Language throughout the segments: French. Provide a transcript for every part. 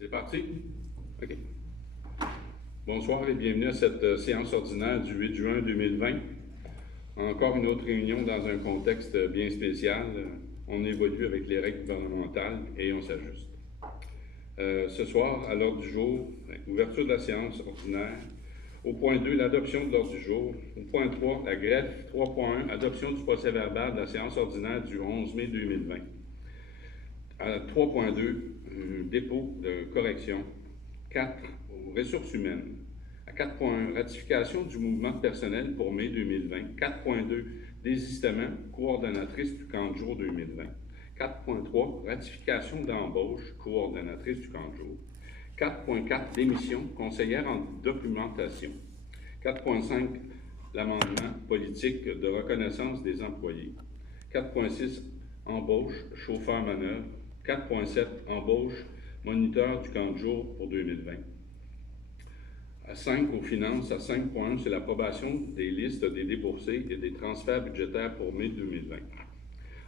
C'est parti? OK. Bonsoir et bienvenue à cette séance ordinaire du 8 juin 2020. Encore une autre réunion dans un contexte bien spécial. On évolue avec les règles gouvernementales et on s'ajuste. Ce soir, à l'ordre du jour, ouverture de la séance ordinaire. Au point 2, l'adoption de l'ordre du jour. Au point 3, la greffe. 3.1, adoption du procès-verbal de la séance ordinaire du 11 mai 2020. À 3.2, dépôt de correction. 4, ressources humaines. À 4.1, ratification du mouvement de personnel pour mai 2020. 4.2, désistement, coordonnatrice du camp de jour 2020. 4.3, ratification d'embauche, coordonnatrice du camp de jour. 4.4, démission, conseillère en documentation. 4.5, l'amendement politique de reconnaissance des employés. 4.6, embauche, chauffeur manœuvre. 4.7, embauche, moniteur du camp de jour pour 2020. À 5, aux finances, à 5.1, c'est l'approbation des listes des déboursés et des transferts budgétaires pour mai 2020.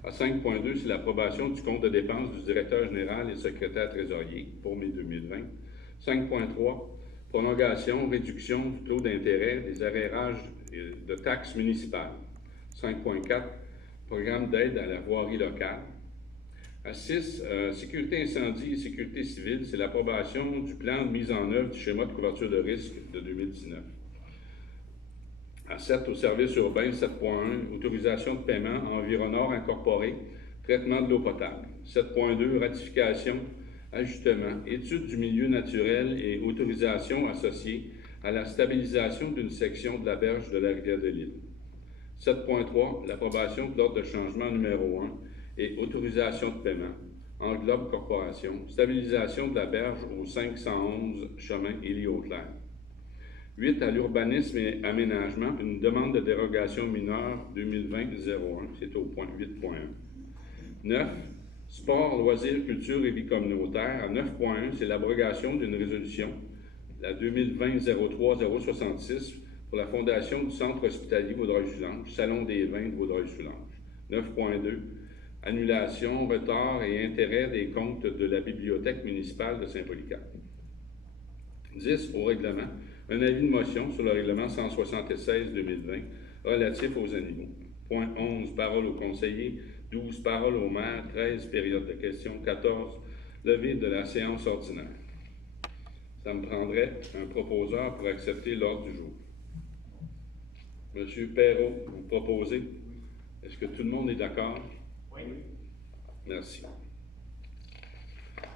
À 5.2, c'est l'approbation du compte de dépenses du directeur général et secrétaire trésorier pour mai 2020. 5.3, prolongation, réduction du taux d'intérêt des arrérages de taxes municipales. 5.4, programme d'aide à la voirie locale. À 6, sécurité incendie et sécurité civile, c'est l'approbation du plan de mise en œuvre du schéma de couverture de risque de 2019. À 7, au service urbain, 7.1, autorisation de paiement Environor incorporé, traitement de l'eau potable. 7.2, ratification, ajustement, étude du milieu naturel et autorisation associée à la stabilisation d'une section de la berge de la rivière de l'Île. 7.3, l'approbation de l'ordre de changement numéro 1 et autorisation de paiement, Englobe Corporation, stabilisation de la berge au 511 chemin Élie-Auclair. 8, à l'urbanisme et aménagement, une demande de dérogation mineure 2020-01, c'est au point 8.1. 9, sport, loisirs, culture et vie communautaire, à 9.1, c'est l'abrogation d'une résolution, la 2020-03-066, pour la fondation du Centre hospitalier Vaudreuil-Soulanges, Salon des vins de Vaudreuil-Soulanges. 9.2, annulation, retard et intérêt des comptes de la Bibliothèque municipale de Saint-Polycarpe. 10, au règlement, un avis de motion sur le règlement 176-2020 relatif aux animaux. Point 11, parole au conseiller. 12, parole au maire. 13, période de questions. 14, levée de la séance ordinaire. Ça me prendrait un proposeur pour accepter l'ordre du jour. Monsieur Perrault, vous proposez? Est-ce que tout le monde est d'accord? Oui. Merci.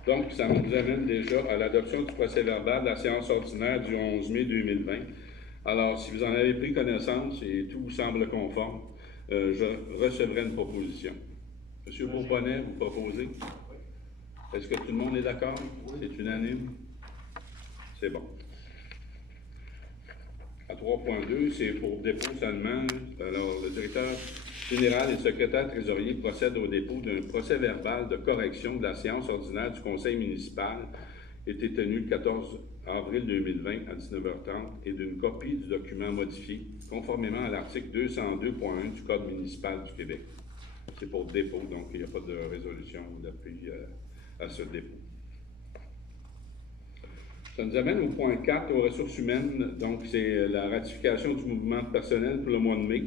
Donc, ça nous amène déjà à l'adoption du procès-verbal de la séance ordinaire du 11 mai 2020. Alors, si vous en avez pris connaissance et tout semble conforme, je recevrai une proposition. Monsieur Bourbonnais, vous proposez? Oui. Est-ce que tout le monde est d'accord? Oui. C'est unanime? C'est bon. À 3.2, c'est pour dépôt seulement. Alors, le directeur général et le secrétaire trésorier procèdent au dépôt d'un procès-verbal de correction de la séance ordinaire du conseil municipal été tenue le 14 avril 2020 à 19h30 et d'une copie du document modifié conformément à l'article 202.1 du Code municipal du Québec. C'est pour dépôt, donc il n'y a pas de résolution ou d'appui à ce dépôt. Ça nous amène au point 4, aux ressources humaines. Donc, c'est la ratification du mouvement de personnel pour le mois de mai.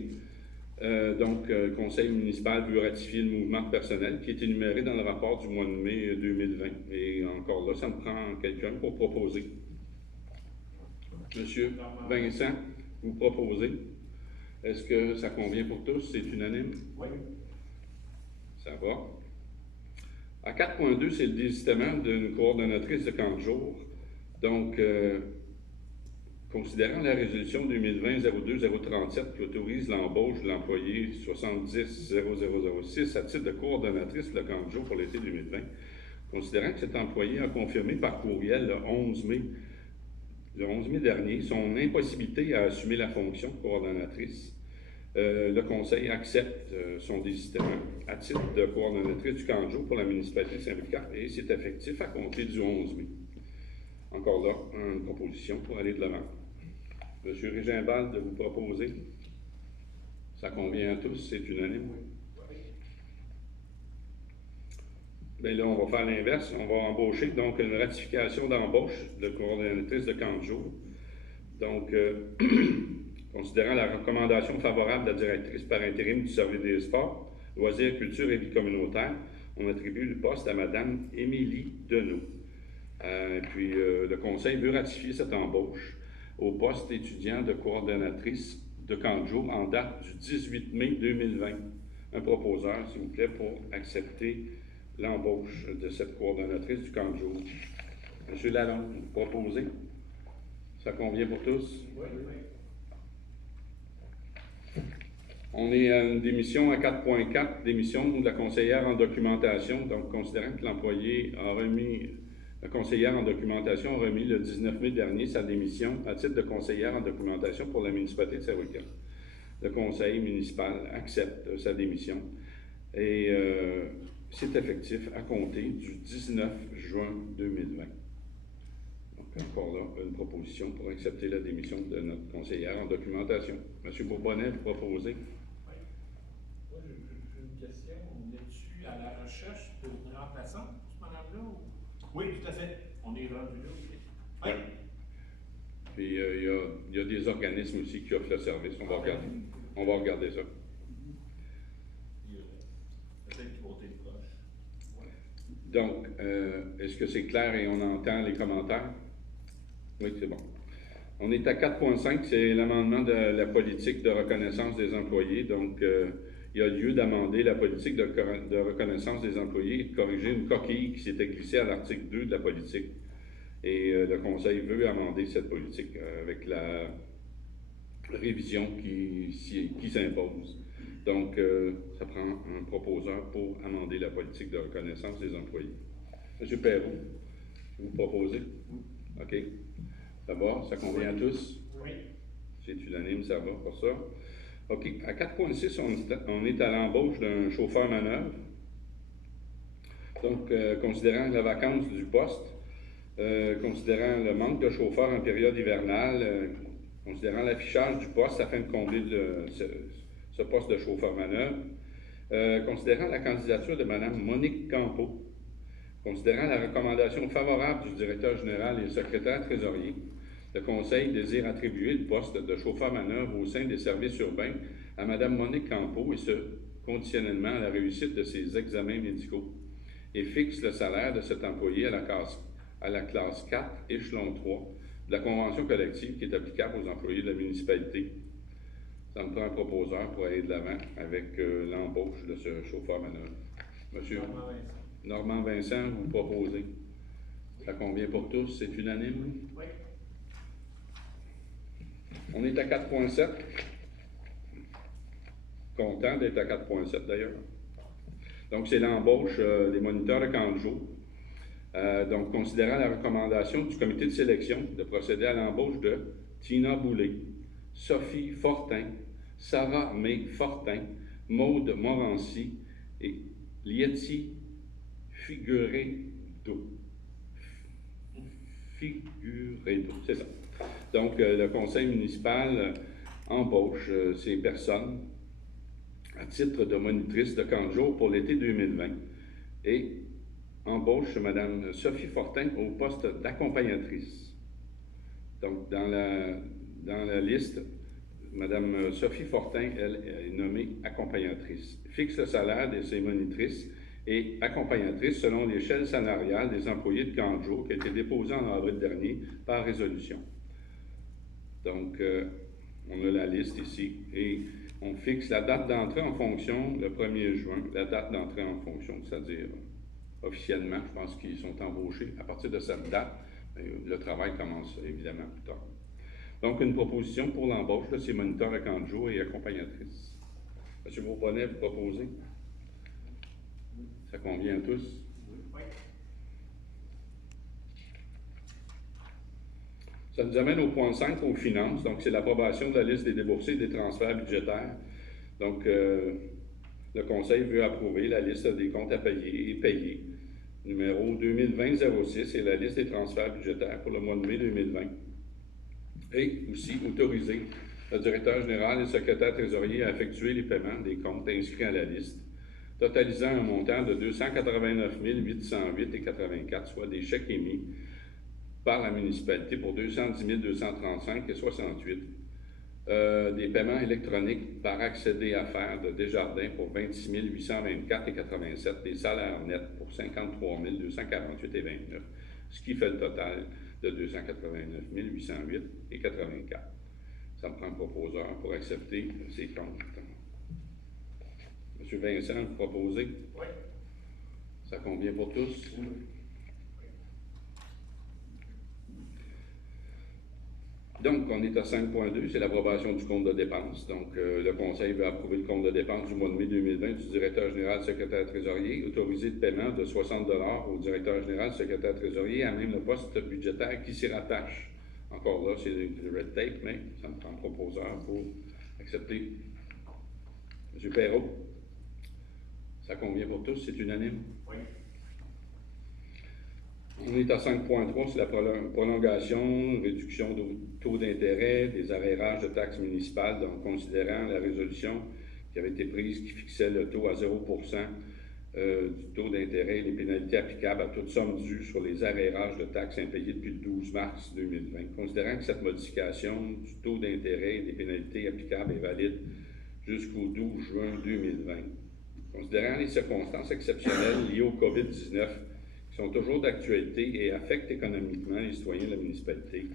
Le conseil municipal veut ratifier le mouvement de personnel qui est énuméré dans le rapport du mois de mai 2020. Et encore là, ça me prend quelqu'un pour proposer. Monsieur Vincent, vous proposez. Est-ce que ça convient pour tous? C'est unanime? Oui. Ça va. À 4.2, c'est le désistement d'une coordonnatrice de camp de jour. Donc, considérant la résolution 2020-02-037 qui autorise l'embauche de l'employé 70-0006 à titre de coordonnatrice de camp de jour pour l'été 2020, considérant que cet employé a confirmé par courriel le 11 mai dernier son impossibilité à assumer la fonction de coordonnatrice, le Conseil accepte son désistement à titre de coordonnatrice du camp de jour pour la municipalité de Saint-Polycarpe et c'est effectif à compter du 11 mai. Encore là, une proposition pour aller de l'avant. Monsieur Régimbald, de vous proposer. Ça convient à tous, c'est unanime. Bien là, on va faire l'inverse. On va embaucher donc une ratification d'embauche de coordonnatrice de camp de jour. Donc, considérant la recommandation favorable de la directrice par intérim du service des sports, loisirs, culture et vie communautaire, on attribue le poste à Mme Émilie Deneau. Puis le conseil veut ratifier cette embauche au poste étudiant de coordonnatrice de camp de jour en date du 18 mai 2020. Un proposeur, s'il vous plaît, pour accepter l'embauche de cette coordonnatrice du camp de jour. M. Lalonde, vous proposez? Ça convient pour tous? Oui, oui. On est à une démission à 4.4, démission de la conseillère en documentation. Donc, considérant que l'employé a remis, la conseillère en documentation a remis le 19 mai dernier sa démission à titre de conseillère en documentation pour la municipalité de Saint-William. Le conseil municipal accepte sa démission et c'est effectif à compter du 19 juin 2020. Donc, encore là, une proposition pour accepter la démission de notre conseillère en documentation. M. Bourbonnais, vous proposez? Moi, j'ai une question. On est-tu à la recherche d'une remplaçante pour ce madame-là? Ou... Oui, tout à fait. On est rendu là. Oui. Ouais. Puis il y a des organismes aussi qui offrent le service. On va regarder. On va regarder ça. Peut-être qu'ils vont être proches. Ouais. Donc, est-ce que c'est clair et on entend les commentaires? Oui, c'est bon. On est à 4.5, c'est l'amendement de la politique de reconnaissance des employés. Donc, il y a lieu d'amender la politique de reconnaissance des employés et de corriger une coquille qui s'était glissée à l'article 2 de la politique. Et le Conseil veut amender cette politique avec la révision qui s'impose. Donc, ça prend un proposeur pour amender la politique de reconnaissance des employés. M. Perrault, vous proposez? OK. Ça va? Ça convient à tous? Oui. C'est unanime, ça va pour ça? OK. À 4.6, on est à l'embauche d'un chauffeur manœuvre. Donc, considérant la vacance du poste, considérant le manque de chauffeurs en période hivernale, considérant l'affichage du poste afin de combler ce poste de chauffeur manœuvre, considérant la candidature de Mme Monique Campeau, considérant la recommandation favorable du directeur général et secrétaire trésorier, le Conseil désire attribuer le poste de chauffeur manœuvre au sein des services urbains à Mme Monique Campeau, et ce, conditionnellement à la réussite de ses examens médicaux, et fixe le salaire de cet employé à la classe 4, échelon 3, de la convention collective qui est applicable aux employés de la municipalité. Ça me prend un proposeur pour aller de l'avant avec l'embauche de ce chauffeur manœuvre. Monsieur Normand Vincent, vous proposez. Ça convient pour tous? C'est unanime? Oui. On est à 4.7. Content d'être à 4.7 d'ailleurs. Donc, c'est l'embauche des moniteurs de camp de jour. Donc, considérant la recommandation du comité de sélection de procéder à l'embauche de Tina Boulay, Sophie Fortin, Sarah May Fortin, Maude Morancy et Lieti Figueiredo. Figueiredo, c'est ça. Donc, le conseil municipal embauche ces personnes à titre de monitrice de camp de jour pour l'été 2020 et embauche Mme Sophie Fortin au poste d'accompagnatrice. Donc, dans la liste, Mme Sophie Fortin, elle, est nommée accompagnatrice. Fixe le salaire de ces monitrices et accompagnatrices selon l'échelle salariale des employés de camp de jour qui a été déposée en avril dernier par résolution. Donc, on a la liste ici et on fixe la date d'entrée en fonction le 1er juin, la date d'entrée en fonction, c'est-à-dire officiellement, je pense qu'ils sont embauchés. À partir de cette date, le travail commence évidemment plus tard. Donc, une proposition pour l'embauche de ces moniteurs de camp de jour et accompagnatrices. M. Bourbonnais, vous proposez? Ça convient à tous? Oui. Ça nous amène au point 5, aux finances. Donc, c'est l'approbation de la liste des déboursés et des transferts budgétaires. Donc, le Conseil veut approuver la liste des comptes à payer et payés, numéro 2020-06, et la liste des transferts budgétaires pour le mois de mai 2020. Et aussi autoriser le directeur général et le secrétaire trésorier à effectuer les paiements des comptes inscrits à la liste totalisant un montant de 289 808,84, soit des chèques émis par la municipalité pour 210 235,68. Des paiements électroniques par accéder à faire de Desjardins pour 26 824,87, des salaires nets pour 53 248,29, ce qui fait le total de 289 808,84. Ça me prend un proposeur pour accepter ces comptes. M. Vincent, vous proposez? Oui. Ça convient pour tous? Oui. Donc, on est à 5.2, c'est l'approbation du compte de dépenses. Donc, le Conseil veut approuver le compte de dépenses du mois de mai 2020 du directeur général, secrétaire trésorier, autoriser le paiement de 60 $ au directeur général, secrétaire trésorier, à même le poste budgétaire qui s'y rattache. Encore là, c'est le red tape, mais ça me prend un proposeur pour accepter. M. Perrault, ça convient pour tous, c'est unanime? Oui. On est à 5.3, c'est la prolongation, réduction de taux d'intérêt, des arrérages de taxes municipales, donc considérant la résolution qui avait été prise qui fixait le taux à 0 du taux d'intérêt et les pénalités applicables à toute somme due sur les arrérages de taxes impayées depuis le 12 mars 2020. Considérant que cette modification du taux d'intérêt et des pénalités applicables est valide jusqu'au 12 juin 2020, considérant les circonstances exceptionnelles liées au COVID-19 qui sont toujours d'actualité et affectent économiquement les citoyens de la municipalité,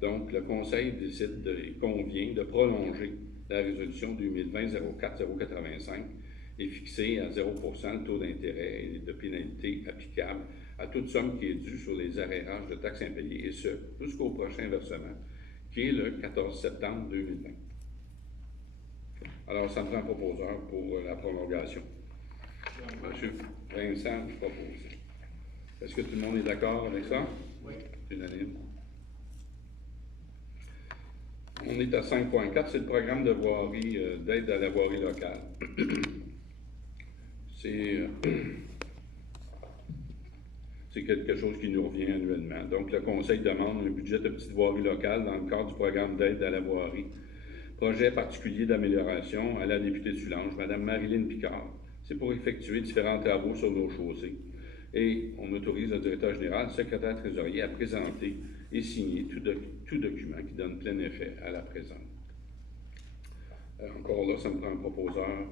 donc le Conseil décide et convient de prolonger la résolution 2020-04-085 et fixer à 0 le taux d'intérêt et de pénalité applicable à toute somme qui est due sur les arrérages de taxes impayées, et ce, jusqu'au prochain versement, qui est le 14 septembre 2020. Alors, ça me prend un proposeur pour la prolongation. M. Vincent, je propose. Est-ce que tout le monde est d'accord avec ça? Oui. C'est unanime. On est à 5.4, c'est le programme de voirie, d'aide à la voirie locale. C'est quelque chose qui nous revient annuellement. Donc, le Conseil demande un budget de petite voirie locale dans le cadre du programme d'aide à la voirie. Projet particulier d'amélioration à la députée de Soulanges, Mme Marilyn Picard. C'est pour effectuer différents travaux sur nos chaussées. Et on autorise le directeur général, le secrétaire trésorier à présenter et signer tout document qui donne plein effet à la présente. Encore là, ça me prend un proposeur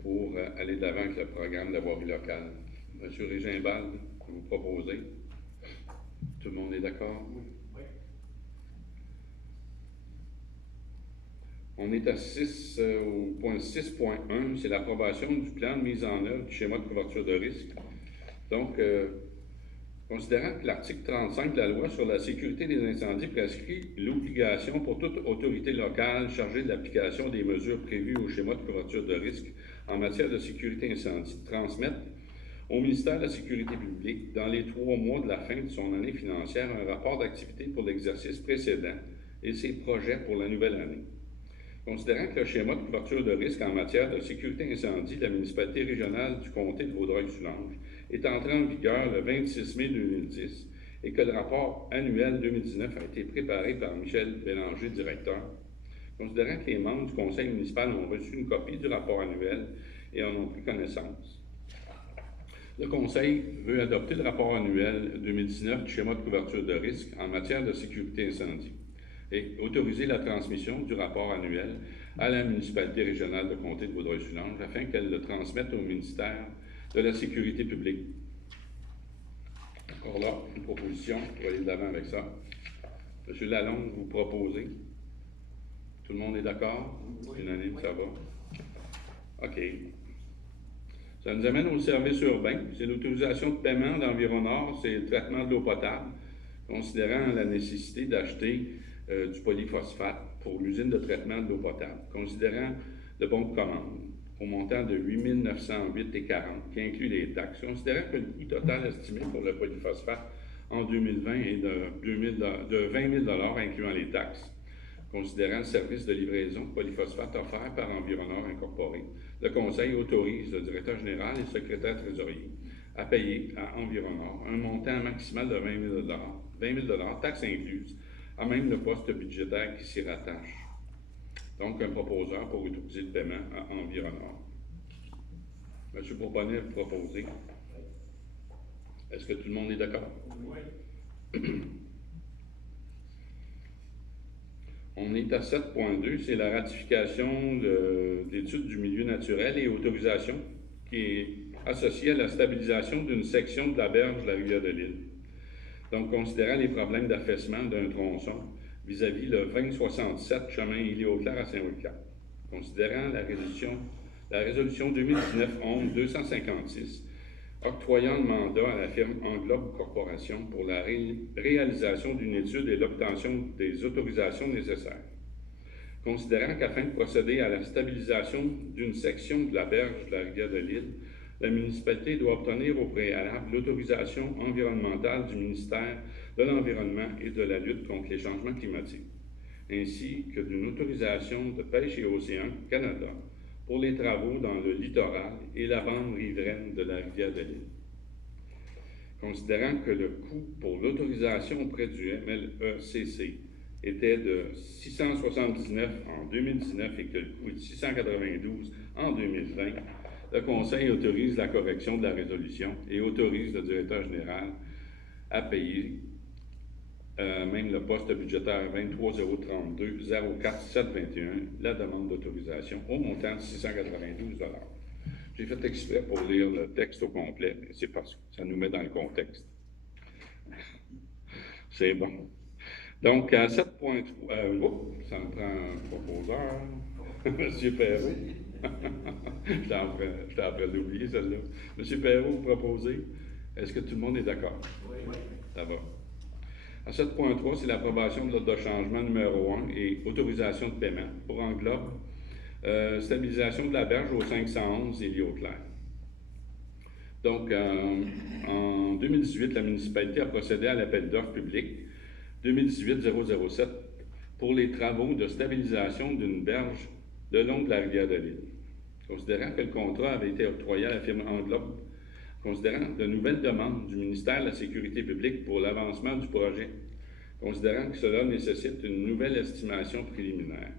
pour aller de l'avant avec le programme de la voirie locale. M. Régimbald, vous proposez. Tout le monde est d'accord? Oui. On est à 6, au point 6.1, c'est l'approbation du plan de mise en œuvre du schéma de couverture de risque. Donc, considérant que l'article 35 de la loi sur la sécurité des incendies prescrit l'obligation pour toute autorité locale chargée de l'application des mesures prévues au schéma de couverture de risque en matière de sécurité incendie de transmettre au ministère de la Sécurité publique, dans les 3 mois de la fin de son année financière, un rapport d'activité pour l'exercice précédent et ses projets pour la nouvelle année. Considérant que le schéma de couverture de risque en matière de sécurité incendie de la municipalité régionale du comté de Vaudreuil-Soulanges est entré en vigueur le 26 mai 2010 et que le rapport annuel 2019 a été préparé par Michel Bélanger, directeur, considérant que les membres du conseil municipal ont reçu une copie du rapport annuel et en ont pris connaissance, le conseil veut adopter le rapport annuel 2019 du schéma de couverture de risque en matière de sécurité incendie et autoriser la transmission du rapport annuel à la municipalité régionale de comté de Vaudreuil-Soulanges afin qu'elle le transmette au ministère de la Sécurité publique. Encore là, une proposition pour aller de l'avant avec ça. M. Lalonde, vous proposez. Tout le monde est d'accord? Oui. Unanime, ça va? OK. Ça nous amène au service urbain. C'est l'autorisation de paiement d'Environor, c'est le traitement de l'eau potable, considérant la nécessité d'acheter du polyphosphate pour l'usine de traitement de l'eau potable, considérant le bon de commande au montant de 8 908,40 qui inclut les taxes, considérant que le coût total estimé pour le polyphosphate en 2020 est de 20 000 $ incluant les taxes, considérant le service de livraison de polyphosphate offert par Environor Incorporé. Le Conseil autorise le directeur général et le secrétaire trésorier à payer à Environor un montant maximal de 20 000 $, taxes incluses, à même le poste budgétaire qui s'y rattache. Donc, un proposeur pour autoriser le paiement à Environor. M. Bourbonnais, vous proposez. Est-ce que tout le monde est d'accord? Oui. On est à 7.2, c'est la ratification d'études du milieu naturel et autorisation qui est associée à la stabilisation d'une section de la berge de la rivière de l'Île. Donc, considérant les problèmes d'affaissement d'un tronçon vis-à-vis le 2067 chemin Île-aux-Claires à Saint-Wicard, considérant la résolution 2019-11-256, octroyant le mandat à la firme Englobe Corporation pour la réalisation d'une étude et l'obtention des autorisations nécessaires. Considérant qu'afin de procéder à la stabilisation d'une section de la berge de la rivière de l'Île, la municipalité doit obtenir au préalable l'autorisation environnementale du ministère de l'Environnement et de la lutte contre les changements climatiques, ainsi que d'une autorisation de pêche et océan Canada pour les travaux dans le littoral et la bande riveraine de la rivière de l'Île. Considérant que le coût pour l'autorisation auprès du MLECC était de 679 en 2019 et que le coût est de 692 en 2020, le Conseil autorise la correction de la résolution et autorise le directeur général à payer même le poste budgétaire 23 032 04 721 la demande d'autorisation au montant de 692 $. J'ai fait exprès pour lire le texte au complet, mais c'est parce que ça nous met dans le contexte. C'est bon. Donc, à 7.3, ça me prend un proposeur, M. Perrault. J'étais en train d'oublier celle-là. M. Perrault, vous proposez. Est-ce que tout le monde est d'accord? Oui. Ça va. À 7.3, c'est l'approbation de l'ordre de changement numéro 1 et autorisation de paiement pour Englobe, stabilisation de la berge au 511 Île-aux-Claires. Donc, en 2018, la municipalité a procédé à l'appel d'offres public 2018-007 pour les travaux de stabilisation d'une berge le long de la rivière de l'Île. Considérant que le contrat avait été octroyé à la firme Englobe, considérant de nouvelles demandes du ministère de la Sécurité publique pour l'avancement du projet, considérant que cela nécessite une nouvelle estimation préliminaire,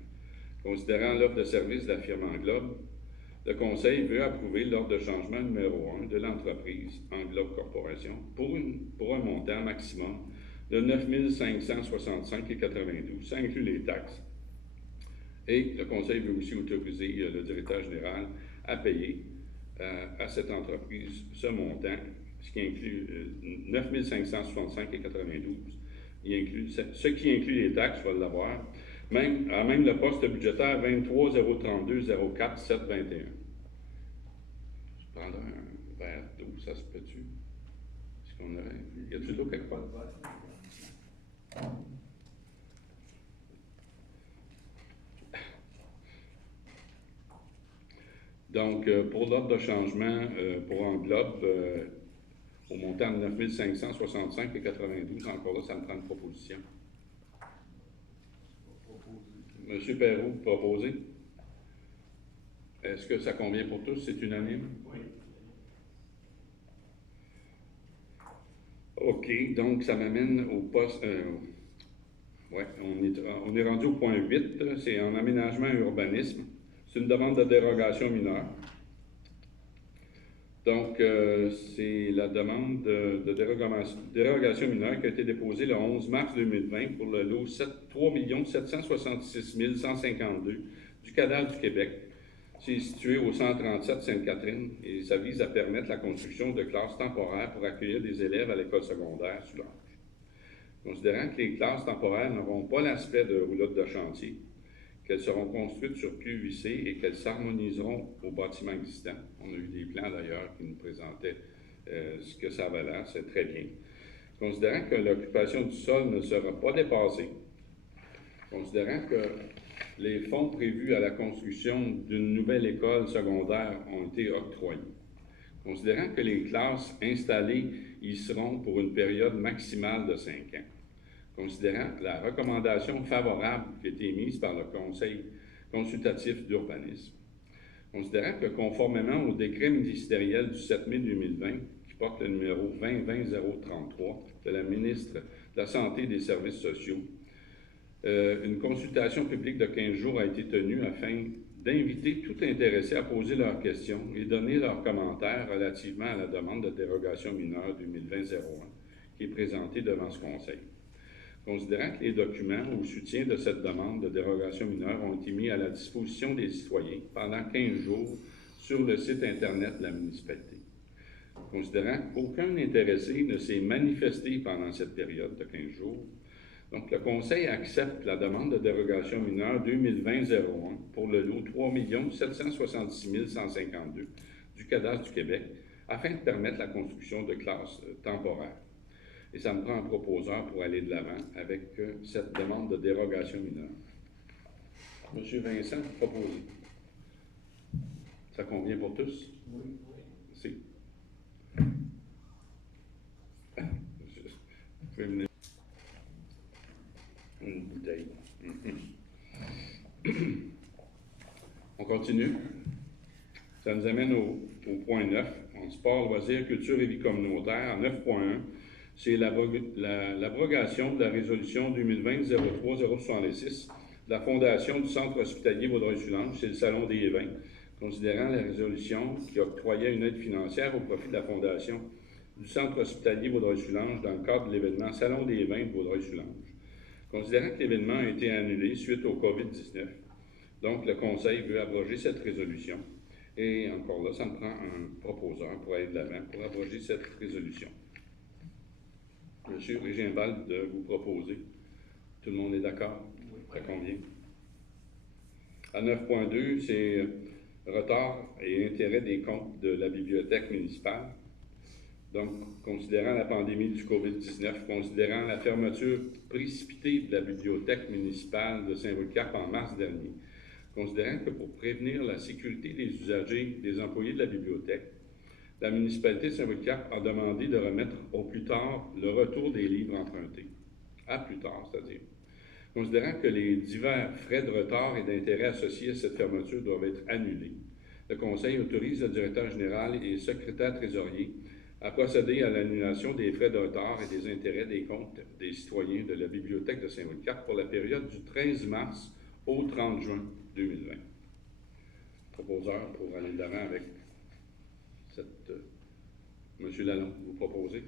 considérant l'offre de service de la firme Englobe, le Conseil veut approuver l'ordre de changement numéro 1 de l'entreprise Englobe Corporation pour un montant maximum de 9 565,92. Ça inclut les taxes. Et le Conseil veut aussi autoriser le directeur général à payer à cette entreprise ce montant, ce qui inclut 9 565,92. Ce qui inclut les taxes, je vais l'avoir, même le poste budgétaire 23 032 04 721. Je prendrai un verre d'eau, ça se peut-tu? Est-ce qu'on aurait... Y a-t-il de l'eau quelque part? Donc, pour l'ordre de changement pour Englobe, au montant de 9 565,92, encore là, ça me prend une proposition. Monsieur Perrault, vous proposez? Est-ce que ça convient pour tous? C'est unanime? Oui. OK, donc ça m'amène au poste... on est rendu au point 8, c'est en aménagement et urbanisme. C'est une demande de dérogation mineure. Donc, c'est la demande de dérogation mineure qui a été déposée le 11 mars 2020 pour le lot 3 766 152 du Cadastre du Québec. C'est situé au 137 Sainte-Catherine et ça vise à permettre la construction de classes temporaires pour accueillir des élèves à l'école secondaire sous l'âge. Considérant que les classes temporaires n'auront pas l'aspect de roulotte de chantier, qu'elles seront construites sur PUC et qu'elles s'harmoniseront aux bâtiments existants. On a eu des plans d'ailleurs qui nous présentaient ce que ça avait l'air, c'est très bien. Considérant que l'occupation du sol ne sera pas dépassée, considérant que les fonds prévus à la construction d'une nouvelle école secondaire ont été octroyés, considérant que les classes installées y seront pour une période maximale de 5 ans, considérant la recommandation favorable qui a été émise par le Conseil consultatif d'urbanisme, considérant que conformément au décret ministériel du 7 mai 2020, qui porte le numéro 2020-033 de la ministre de la Santé et des Services sociaux, une consultation publique de 15 jours a été tenue afin d'inviter tout intéressé à poser leurs questions et donner leurs commentaires relativement à la demande de dérogation mineure 2020-01 qui est présentée devant ce Conseil. Considérant que les documents au soutien de cette demande de dérogation mineure ont été mis à la disposition des citoyens pendant 15 jours sur le site Internet de la municipalité. Considérant qu'aucun intéressé ne s'est manifesté pendant cette période de 15 jours, donc le Conseil accepte la demande de dérogation mineure 2020-01 pour le lot 3 766 152 du Cadastre du Québec afin de permettre la construction de classes temporaires. Et ça me prend un proposeur pour aller de l'avant avec cette demande de dérogation mineure. Monsieur Vincent, proposez. Ça convient pour tous? Oui. Merci. Vous pouvez venir. Une bouteille. On continue. Ça nous amène au point 9. En sport, loisirs, culture et vie communautaire. En 9.1, c'est l'abrogation de la résolution 2020-03-066 de la Fondation du Centre hospitalier Vaudreuil-Soulanges, c'est le Salon des Vins, considérant la résolution qui octroyait une aide financière au profit de la Fondation du Centre hospitalier Vaudreuil-Soulanges dans le cadre de l'événement Salon des Vins de Vaudreuil-Soulanges. Considérant que l'événement a été annulé suite au COVID-19, donc le Conseil veut abroger cette résolution. Et encore là, ça me prend un proposeur pour aller de l'avant pour abroger cette résolution. Monsieur Régimbald, de vous proposer. Tout le monde est d'accord? Oui. Ça convient. À 9.2, c'est retard et intérêt des comptes de la bibliothèque municipale. Donc, considérant la pandémie du COVID-19, considérant la fermeture précipitée de la bibliothèque municipale de Saint-Louis-de-Cap en mars dernier, considérant que pour prévenir la sécurité des usagers, des employés de la bibliothèque, la municipalité de Saint-Louis-de-Cap a demandé de remettre au plus tard le retour des livres empruntés. À plus tard, c'est-à-dire. Considérant que les divers frais de retard et d'intérêt associés à cette fermeture doivent être annulés, le Conseil autorise le directeur général et le secrétaire trésorier à procéder à l'annulation des frais de retard et des intérêts des comptes des citoyens de la Bibliothèque de Saint-Louis-de-Cap pour la période du 13 mars au 30 juin 2020. Proposeur pour aller de l'avant avec cette... Monsieur Lalonde, vous proposez?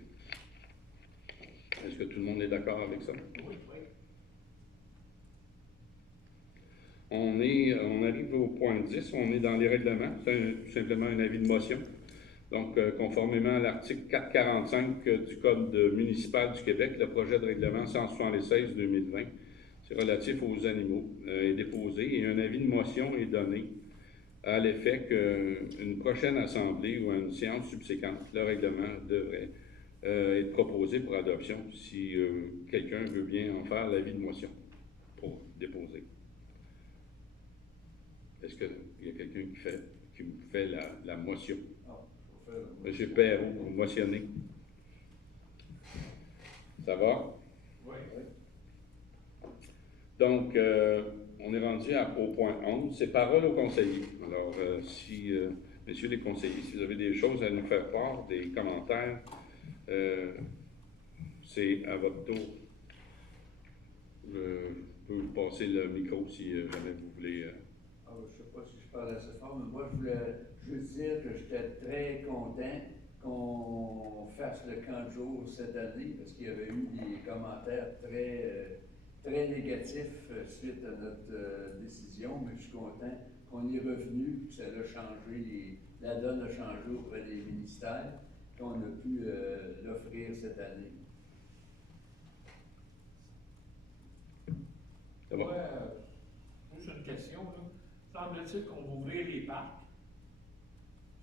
Est-ce que tout le monde est d'accord avec ça? Oui. On arrive au point 10, on est dans les règlements. C'est simplement un avis de motion. Donc, conformément à l'article 445 du Code municipal du Québec, le projet de règlement 176-2020, c'est relatif aux animaux, est déposé et un avis de motion est donné à l'effet qu'une prochaine assemblée ou une séance subséquente, le règlement devrait être proposé pour adoption si quelqu'un veut bien en faire l'avis de motion pour déposer. Est-ce qu'il y a quelqu'un qui me fait la motion? Monsieur Perrault, vous motionnez. Ça va? Oui. Donc, on est rendu au point 11, c'est parole aux conseillers. Alors, messieurs les conseillers, si vous avez des choses à nous faire part, des commentaires, c'est à votre tour. Je peux vous passer le micro si jamais vous voulez. Je ne sais pas si je parle assez fort, mais moi, je voulais juste dire que j'étais très content qu'on fasse le camp de jour cette année, parce qu'il y avait eu des commentaires très négatifs suite à notre décision, mais je suis content qu'on y est revenu, que ça a changé, la donne a changé auprès des ministères, qu'on a pu l'offrir cette année. Moi, juste une question, là. Semble-t-il qu'on va ouvrir les parcs?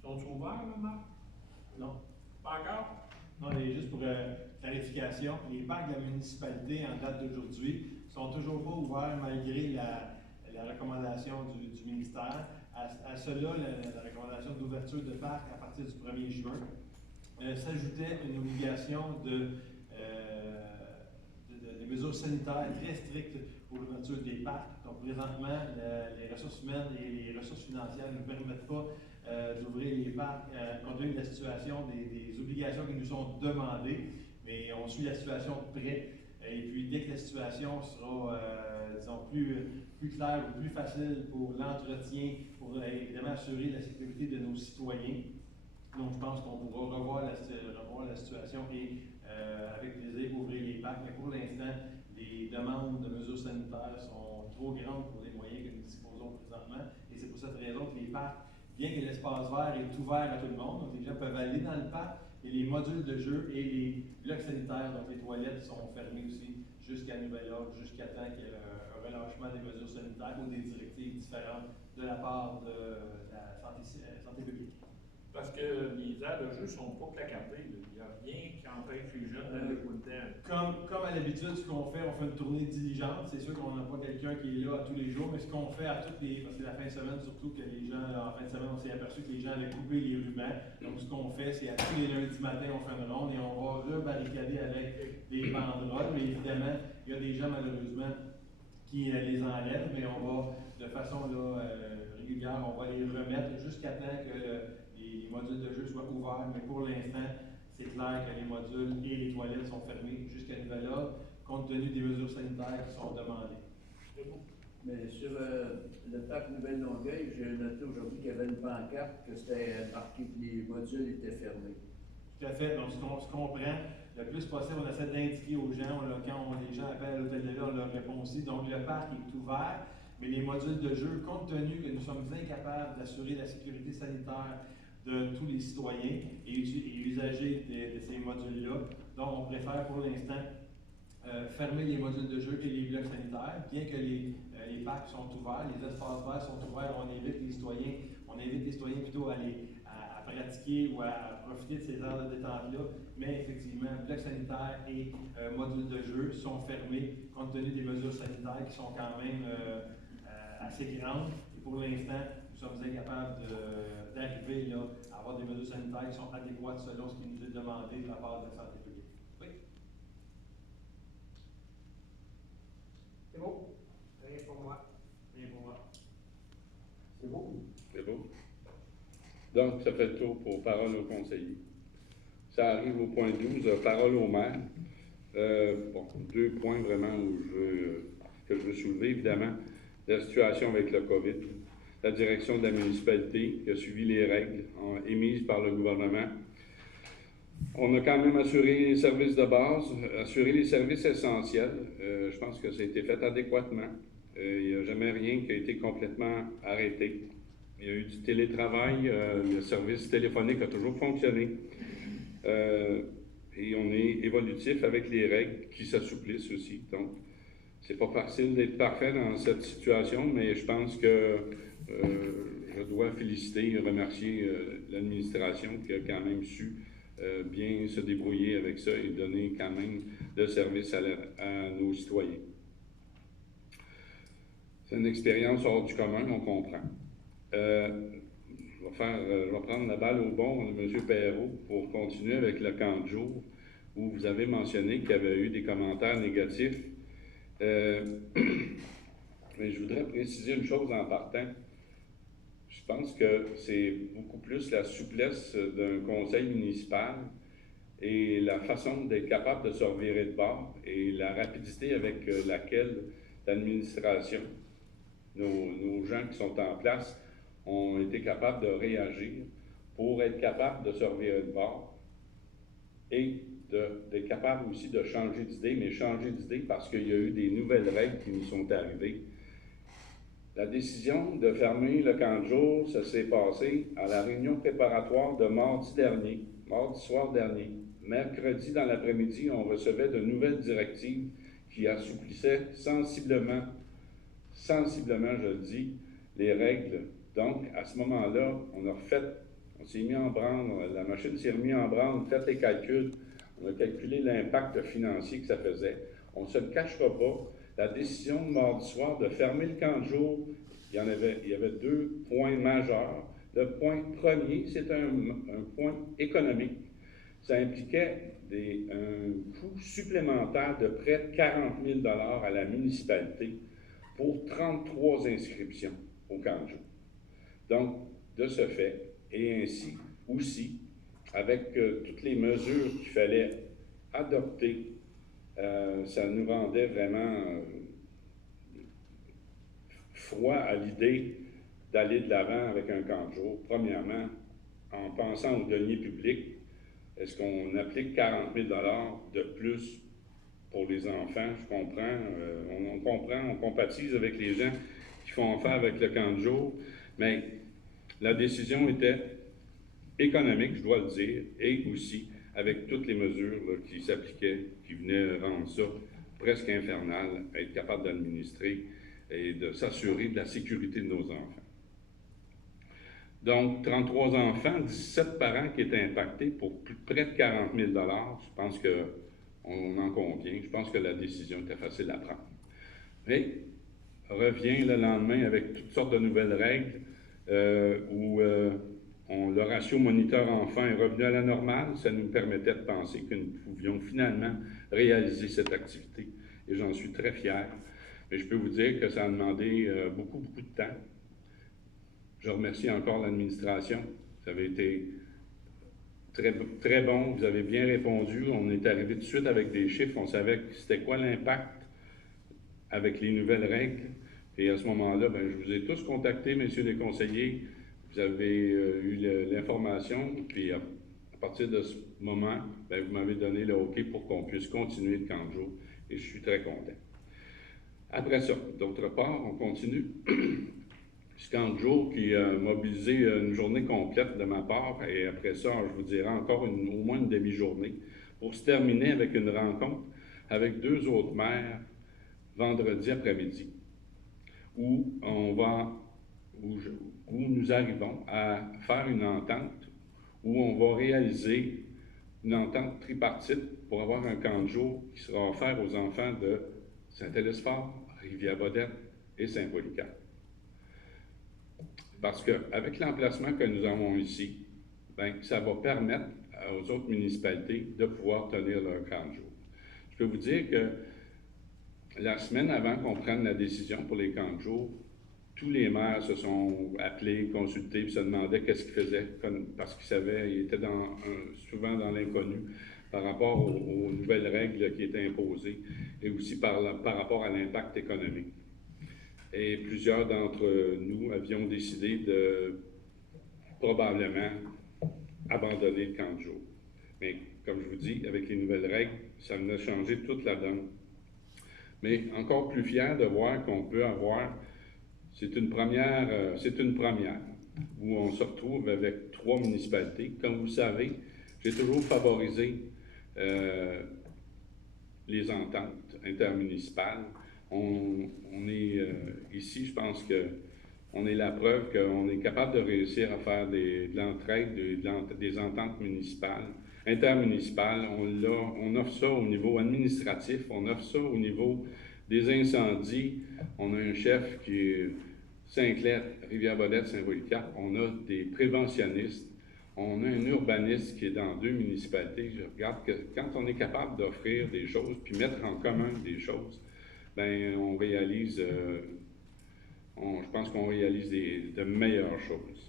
Sont-ils ouverts, là, Marc? Non. Pas encore? Non, juste pour clarification, les parcs de la municipalité en date d'aujourd'hui sont toujours pas ouverts malgré la recommandation du ministère. À cela, la recommandation d'ouverture de parcs à partir du 1er juin s'ajoutait une obligation de mesures sanitaires très strictes pour l'ouverture des parcs. Donc, présentement, les ressources humaines et les ressources financières ne nous permettent pas d'ouvrir les parcs compte tenu de la situation, des obligations qui nous sont demandées, mais on suit la situation de près. Et puis, dès que la situation sera, disons, plus claire ou plus facile pour l'entretien, pour évidemment assurer la sécurité de nos citoyens, donc je pense qu'on pourra revoir la situation et avec plaisir ouvrir les parcs. Mais pour l'instant, les demandes de mesures sanitaires sont trop grandes pour les moyens que nous disposons présentement. Et c'est pour cette raison que les parcs, bien que l'espace vert est ouvert à tout le monde, donc les gens peuvent aller dans le parc, et les modules de jeu et les blocs sanitaires, donc les toilettes, sont fermés aussi jusqu'à nouvel ordre, jusqu'à temps qu'il y ait un relâchement des mesures sanitaires ou des directives différentes de la part de la santé publique. Parce que les aires de jeu ne sont pas placardées. Il n'y a rien qui empêche les jeunes d'aller tout le temps. Comme à l'habitude, ce qu'on fait, on fait une tournée diligente. C'est sûr qu'on n'a pas quelqu'un qui est là à tous les jours, mais ce qu'on fait à toutes les... Parce que la fin de semaine, surtout que les gens, en fin de semaine, on s'est aperçu que les gens avaient coupé les rubans. Donc ce qu'on fait, c'est à tous les lundis matin, on fait une ronde et on va rebarricader avec des banderoles. Mais évidemment, il y a des gens, malheureusement, qui les enlèvent, mais on va, de façon régulière, on va les remettre jusqu'à temps que les modules de jeu soient ouverts, mais pour l'instant, c'est clair que les modules et les toilettes sont fermés jusqu'à nouvel ordre, compte tenu des mesures sanitaires qui sont demandées. Mais sur le parc Nouvelle-Longueuil, j'ai noté aujourd'hui qu'il y avait une pancarte que c'était marqué que les modules étaient fermés. Tout à fait. Donc, ce qu'on prend, le plus possible, on essaie d'indiquer aux gens, quand les gens appellent à l'hôtel de ville, on leur répond aussi. Donc, le parc est ouvert, mais les modules de jeu, compte tenu que nous sommes incapables d'assurer la sécurité sanitaire de tous les citoyens et usagers de ces modules-là. Donc, on préfère pour l'instant fermer les modules de jeu et les blocs sanitaires, bien que les parcs sont ouverts, les espaces verts sont ouverts, on invite les citoyens plutôt à pratiquer ou à profiter de ces heures de détente-là, mais effectivement, blocs sanitaires et modules de jeu sont fermés compte tenu des mesures sanitaires qui sont quand même assez grandes. Et pour l'instant, nous sommes incapables d'arriver à avoir des mesures sanitaires qui sont adéquates selon ce qui nous est demandé de la part de la santé publique. Oui. C'est beau? Rien pour moi. Rien pour moi. C'est beau? C'est beau. Donc, ça fait le tour pour parole aux conseillers. Ça arrive au point 12, parole au maire. Deux points vraiment que je veux soulever, évidemment. La situation avec le COVID. La direction de la municipalité qui a suivi les règles émises par le gouvernement. On a quand même assuré les services de base, assuré les services essentiels. Je pense que ça a été fait adéquatement. Il n'y a jamais rien qui a été complètement arrêté. Il y a eu du télétravail, le service téléphonique a toujours fonctionné. Et on est évolutif avec les règles qui s'assouplissent aussi. Donc, c'est pas facile d'être parfait dans cette situation, mais je pense que je dois féliciter et remercier l'administration qui a quand même su bien se débrouiller avec ça et donner quand même le service à nos citoyens. C'est une expérience hors du commun, on comprend. Je vais prendre la balle au bon de M. Perrault pour continuer avec le camp de jour où vous avez mentionné qu'il y avait eu des commentaires négatifs. Mais je voudrais préciser une chose en partant. Je pense que c'est beaucoup plus la souplesse d'un conseil municipal et la façon d'être capable de se revirer de bord et la rapidité avec laquelle l'administration, nos gens qui sont en place, ont été capables de réagir pour être capables de se revirer de bord et d'être capables aussi de changer d'idée, mais changer d'idée parce qu'il y a eu des nouvelles règles qui nous sont arrivées. La décision de fermer le camp de jour, ça s'est passé à la réunion préparatoire de mardi soir dernier. Mercredi dans l'après-midi, on recevait de nouvelles directives qui assouplissaient sensiblement, je le dis, les règles. Donc, à ce moment-là, on s'est mis en branle, la machine s'est remise en branle, on a fait les calculs, on a calculé l'impact financier que ça faisait. On ne se le cachera pas. La décision de mardi soir de fermer le camp de jour, il y avait deux points majeurs. Le point premier, c'est un point économique. Ça impliquait un coût supplémentaire de près de 40 000 $ à la municipalité pour 33 inscriptions au camp de jour. Donc, de ce fait, et ainsi aussi, avec toutes les mesures qu'il fallait adopter ça nous rendait vraiment froid à l'idée d'aller de l'avant avec un camp de jour. Premièrement, en pensant aux deniers publics, est-ce qu'on applique 40 000 $ de plus pour les enfants? Je comprends, on comprend, on compatit avec les gens qui font affaire avec le camp de jour, mais la décision était économique, je dois le dire, et aussi avec toutes les mesures là, qui s'appliquaient, qui venaient rendre ça presque infernal, être capable d'administrer et de s'assurer de la sécurité de nos enfants. Donc, 33 enfants, 17 parents qui étaient impactés pour près de 40 000 $. Je pense qu'on en convient. Je pense que la décision était facile à prendre. Mais revient le lendemain avec toutes sortes de nouvelles règles où le ratio moniteur-enfant est revenu à la normale. Ça nous permettait de penser que nous pouvions finalement réaliser cette activité. Et j'en suis très fier. Mais je peux vous dire que ça a demandé beaucoup de temps. Je remercie encore l'administration. Vous avez été très, très bon, vous avez bien répondu. On est arrivé tout de suite avec des chiffres. On savait c'était quoi l'impact avec les nouvelles règles. Et à ce moment-là, je vous ai tous contactés, messieurs les conseillers. Vous avez eu l'information. Puis à partir de ce moment, vous m'avez donné le OK pour qu'on puisse continuer le camp de jour. Et je suis très content. Après ça, d'autre part, on continue. Ce camp de jour qui a mobilisé une journée complète de ma part, et après ça, je vous dirai encore au moins une demi-journée, pour se terminer avec une rencontre avec 2 autres maires vendredi après-midi, où nous arrivons à faire une entente, où on va réaliser une entente tripartite pour avoir un camp de jour qui sera offert aux enfants de Saint-Télesphore, Rivière-Baudette et Saint-Polycarpe. Parce qu'avec l'emplacement que nous avons ici, ça va permettre aux autres municipalités de pouvoir tenir leur camp de jour. Je peux vous dire que la semaine avant qu'on prenne la décision pour les camps de jour, tous les maires se sont appelés, consultés, puis se demandaient qu'est-ce qu'ils faisaient, parce qu'ils savaient, ils étaient souvent dans l'inconnu par rapport aux nouvelles règles qui étaient imposées et aussi par rapport à l'impact économique. Et plusieurs d'entre nous avions décidé de probablement abandonner le camp de jour. Mais comme je vous dis, avec les nouvelles règles, ça nous a changé toute la donne. Mais encore plus fier de voir qu'on peut avoir, c'est une première, où on se retrouve avec 3 municipalités. Comme vous le savez, j'ai toujours favorisé les ententes intermunicipales. On est ici, je pense qu'on est la preuve qu'on est capable de réussir à faire de l'entraide, des ententes municipales, intermunicipales. On offre ça au niveau administratif, on offre ça au niveau des incendies. On a un chef qui est Saint-Clair, Rivière-Baudette, Saint-Polycarpe. On a des préventionnistes. On a un urbaniste qui est dans 2 municipalités. Je regarde que quand on est capable d'offrir des choses puis mettre en commun des choses, on réalise, je pense qu'on réalise de meilleures choses.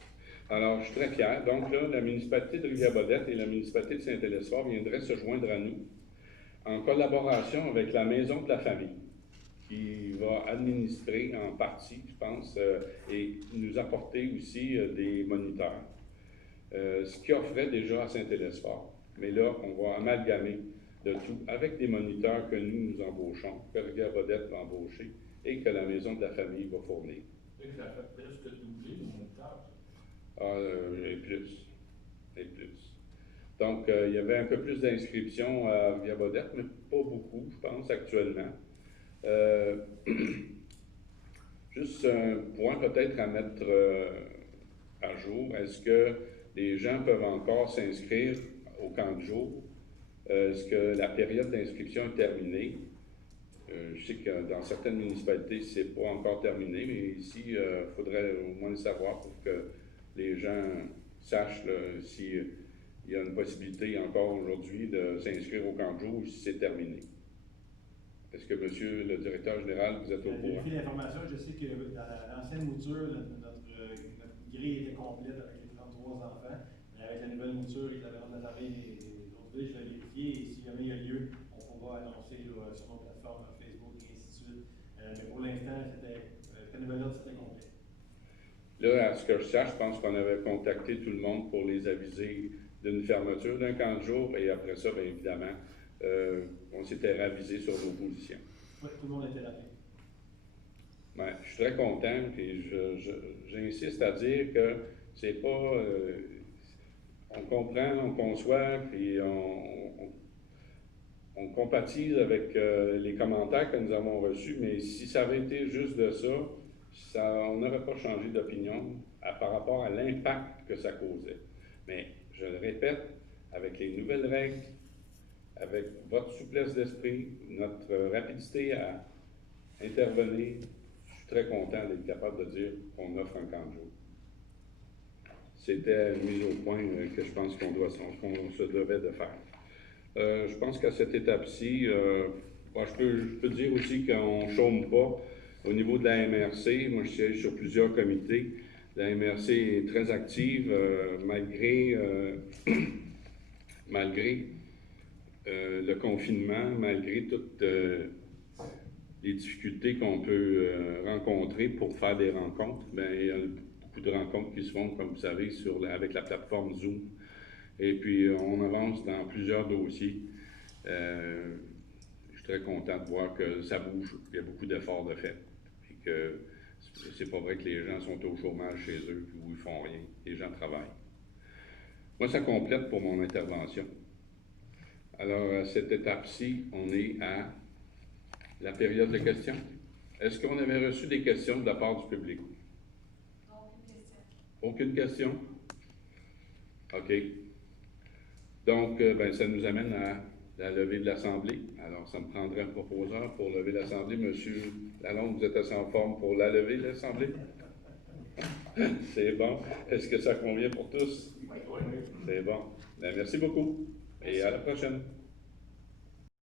Alors, je suis très fier. Donc là, la municipalité de Rivière-Baudette et la municipalité de Saint-Télesphore viendraient se joindre à nous en collaboration avec la Maison de la Famille, qui va administrer en partie, je pense, et nous apporter aussi des moniteurs. Ce qui offrait déjà à Saint-Télesphore. Mais là, on va amalgamer de tout avec des moniteurs que nous embauchons, que Rivière-Baudette va embaucher et que la Maison de la Famille va fournir. Et ça fait presque doubler le moniteurs. Et plus. Donc, il y avait un peu plus d'inscriptions à Rivière-Baudette, mais pas beaucoup, je pense, actuellement. Juste un point peut-être à mettre à jour. Est-ce que les gens peuvent encore s'inscrire au camp de jour? Est-ce que la période d'inscription est terminée? Je sais que dans certaines municipalités, ce n'est pas encore terminé, mais ici, il faudrait au moins le savoir pour que les gens sachent s'il y a une possibilité encore aujourd'hui de s'inscrire au camp de jour ou si c'est terminé. Est-ce que, monsieur le directeur général, vous êtes au courant? J'ai vérifié l'information. Je sais que dans l'ancienne mouture, notre grille était complète avec les 33 enfants. Mais avec la nouvelle mouture et la demande de la famille et d'autres villes, je l'ai vérifié. Et si jamais il y a lieu, on on va annoncer là, sur nos plateformes Facebook et ainsi de suite. Mais pour l'instant, cette nouvelle-là, c'était complet. Là, à ce que je sache, je pense qu'on avait contacté tout le monde pour les aviser d'une fermeture d'un camp de jour et après ça, bien évidemment, on s'était ravisé sur nos positions. Oui, tout le monde était rappelé. Ben, je suis très content et j'insiste à dire que c'est pas. On comprend, on conçoit et on compatise avec les commentaires que nous avons reçus, mais si ça avait été juste de ça, on n'aurait pas changé d'opinion par rapport à l'impact que ça causait. Mais je le répète, avec les nouvelles règles, avec votre souplesse d'esprit, notre rapidité à intervenir, je suis très content d'être capable de dire qu'on offre un camp de jour. C'était une mise au point que je pense qu'on se devait de faire. Je pense qu'à cette étape-ci, je peux dire aussi qu'on ne chôme pas au niveau de la MRC. Moi, je siège sur plusieurs comités. La MRC est très active malgré le confinement, malgré toutes les difficultés qu'on peut rencontrer pour faire des rencontres. Bien, il y a beaucoup de rencontres qui se font, comme vous savez, avec la plateforme Zoom. Et puis, on avance dans plusieurs dossiers. Je suis très content de voir que ça bouge, qu'il y a beaucoup d'efforts de fait. Et que c'est pas vrai que les gens sont au chômage chez eux, puis où ils font rien. Les gens travaillent. Moi, ça complète pour mon intervention. Alors, à cette étape-ci, on est à la période de questions. Est-ce qu'on avait reçu des questions de la part du public? Aucune question? OK. Donc, ça nous amène à la levée de l'Assemblée. Alors, ça me prendrait un proposeur pour lever l'Assemblée. Monsieur Lalonde, vous êtes assez en forme pour la lever, l'Assemblée? C'est bon. Est-ce que ça convient pour tous? Oui. C'est bon. Bien, merci beaucoup et à la prochaine.